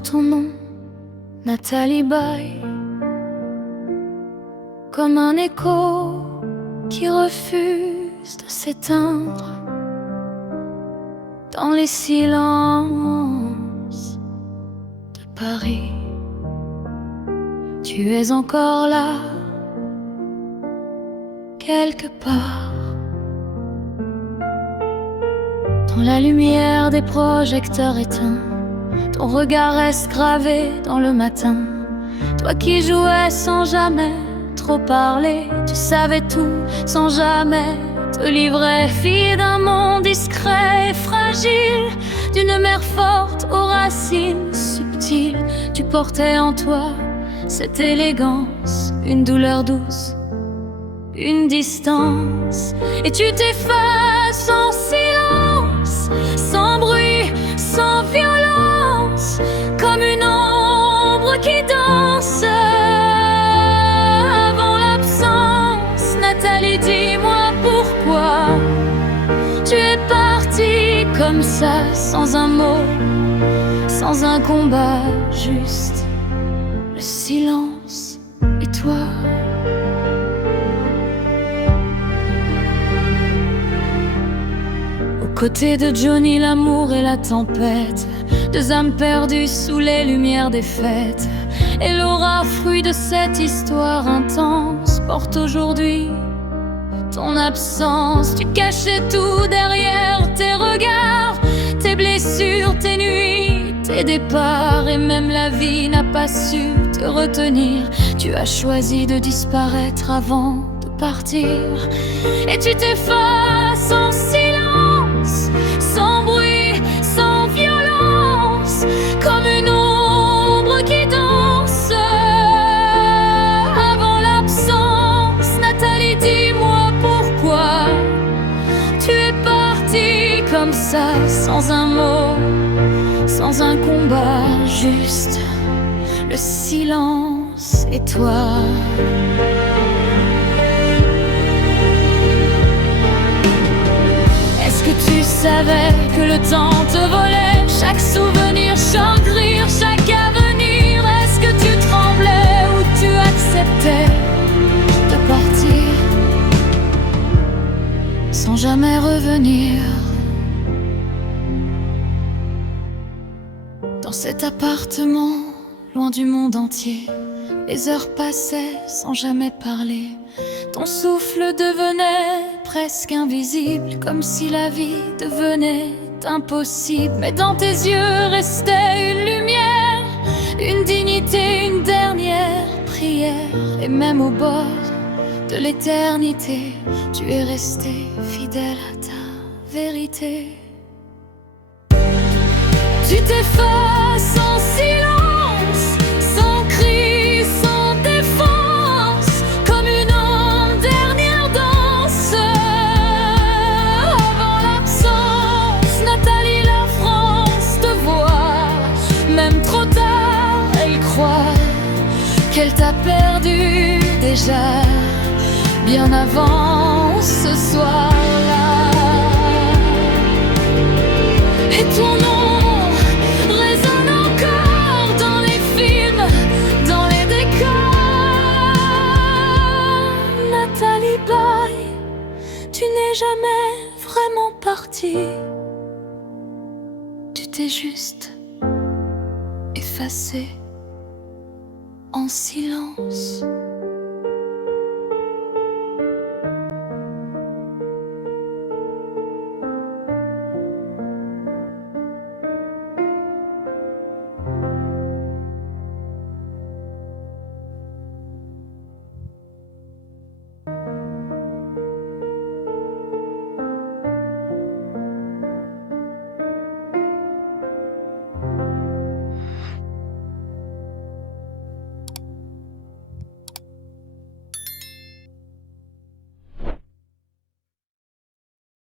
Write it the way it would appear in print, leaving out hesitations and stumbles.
encore ton nom, Nathalie Baye, comme un écho qui refuse de s'éteindre dans les silences de Paris. Tu es encore là, quelque part, dans la lumière des projecteurs éteints. Ton regard reste gravé dans le matin. Toi qui jouais sans jamais trop parler, tu savais tout sans jamais te livrer. Fille d'un monde discret et fragile, d'une mère forte aux racines subtiles, tu portais en toi cette élégance, une douleur douce, une distance. Et tu t'effaces en silence, sans bruit, sans violence, comme une ombre qui danse avant l'absence. Nathalie, dis-moi pourquoi tu es partie comme ça, sans un mot, sans un combat, juste le silence et toi. Aux côtés de Johnny, l'amour et la tempête, deux âmes perdues sous les lumières des fêtes. Et Laura, fruit de cette histoire intense, porte aujourd'hui ton absence. Tu cachais tout derrière tes regards, tes blessures, tes nuits, tes départs. Et même la vie n'a pas su te retenir. Tu as choisi de disparaître avant de partir. Et tu t'effaces en silence, sans bruit, sans violence, comme une ombre qui danse avant l'absence. Nathalie, dis-moi pourquoi tu es partie comme ça, sans un mot, sans un combat, juste le silence et toi. Est-ce que tu savais que le temps te volait chaque souvenir, chaque rire, chaque avenir? Est-ce que tu tremblais ou tu acceptais de partir sans jamais revenir? Dans cet appartement, loin du monde entier, les heures passaient sans jamais parler. Ton souffle devenait presque invisible, comme si la vie devenait impossible. Mais dans tes yeux restait une lumière, une dignité, une dernière prière. Et même au bord de l'éternité, tu es resté fidèle à ta vérité. Tu t'effaces en silence, sans cri, sans défense, comme une dernière danse avant l'absence. Nathalie, la France te voit, même trop tard, elle croit qu'elle t'a perdu déjà, bien avant ce soir-là. Et ton nom tu n'es jamais vraiment parti, tu t'es juste effacé en silence.